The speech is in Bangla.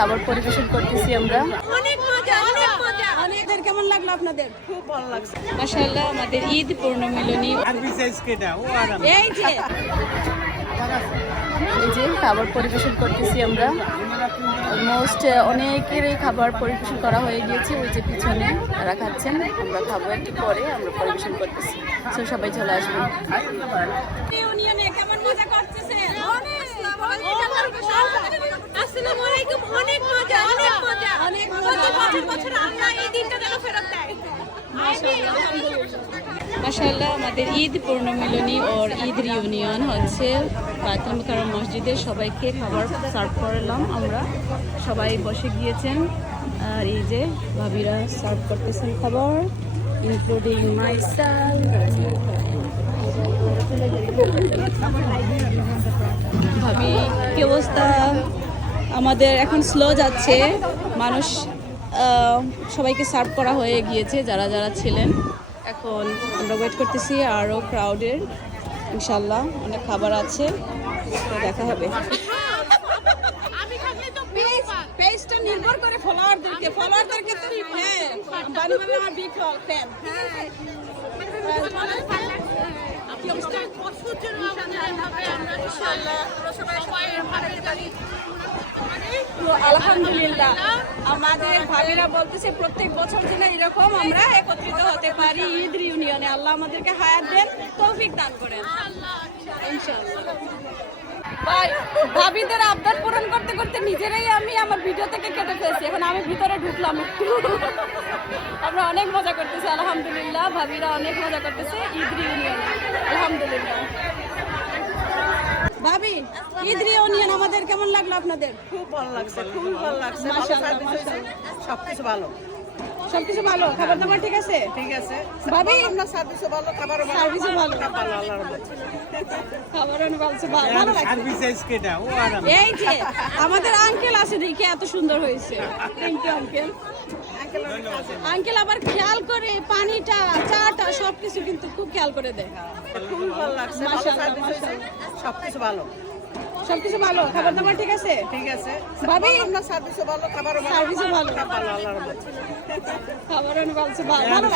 খাবার পরিবেশন করতেছি আমরা। অনেক মজা অনেক মজা। অনেকদের কেমন লাগল আপনাদের? খুব ভালো লাগছে। মাশাআল্লাহ আমাদের ঈদ পূর্ণমিলনী। আর বিশেষ কেটা ও আরাম। এই যে। এই যে খাবার পরিবেশন করতেছি আমরা। অলমোস্ট অনেকেরই খাবার পরিবেশন করা হয়ে গিয়েছে। ওই যে পিছনে তারা খাচ্ছেন। আমরা খাব একটু পরে আমরা পরিবেশন করতেছি। তো সবাই চলে আসবেন কেমন মজা করতেছেন আসসালামু আলাইকুম অনেক মজা অনেক মজা অনেক মজা বছর বছর আমরা এই দিনটা যেন ফেরত দেয় মাশাআল্লাহ, আমাদের ঈদ, পূর্ণমিলনী ওর ঈদ রিউনিয়ন হচ্ছে। বায়তুল মুকাররম মসজিদে সবাইকে খাবার সার্ভ করলাম আমরা। সবাই বসে গিয়েছেন। আর এই যে ভাবিরা সার্ভ করতেছেন খাবার ইনক্লুডিং মাইসাল ভাবি, কি অবস্থা? আমাদের এখন স্লো যাচ্ছে। মানুষ সবাইকে সার্ভ করা হয়ে গিয়েছে যারা যারা ছিলেন। এখন আমরা ওয়েট করতেছি আরও ক্রাউডের ইনশাল্লাহ অনেক খাবার আছে দেখা হবে। পেজটা নির্ভর করে ফলোয়ারদেরকে ফলোয়ারদেরকে হ্যাঁ বানি মানে আমার বিগ ফ্যান হ্যাঁ। তো আলহামদুলিল্লাহ। আমাদের ভাবিরা বলতেছে, প্রত্যেক বছর যেন এরকম আমরা একত্রিত হতে পারি ঈদ ইউনিয়নে আল্লাহ আমাদেরকে হায়াত দেন, তৌফিক দান করেন। ভাবিদের আবদার পূরণ করতে করতে নিজেরাই আমি আমার ভিডিও থেকে কেটে ফেলছি। এখন আমি ভিতরে ঢুকলাম আমরা অনেক মজা করতেছি, আলহামদুলিল্লাহ। ভাবিরা অনেক মজা করতেছে ঈদ ইউনিয়ন আলহামদুলিল্লাহ। ভাবি ঈদ আমাদের কেমন লাগল আপনাদের? খুব ভালো লাগছে খুবই ভালো লাগছে। সবকিছু ভালো। সবকিছু ভালো? খাবার দাবার ঠিক আছে? ঠিক আছে। ভাবি? আপনার সার্ভিসও ভালো খাবারও ভালো। সার্ভিসও ভালো। ভালো আল্লাহর রহমতে। ভালো ভালো। ভালো লাগছে। আর বিশেষ ও আরাম। এই যে আমাদের আঙ্কেল আছে দেখে এত সুন্দর হয়েছে। থ্যাংক ইউ আঙ্কেল আঙ্কেল আবার খেয়াল করে পানিটা সবকিছু কিন্তু খুব খেয়াল করে দেয়। খুবই ভালো লাগছে সবকিছু ভালো। সবকিছু ভালো? খাবার দাবার ঠিক আছে? ঠিক আছে। ভাবি? আপনার সার্ভিসও ভালো খাবারও ভালো। সার্ভিসও ভালো। খাবারও ভালো ভালো।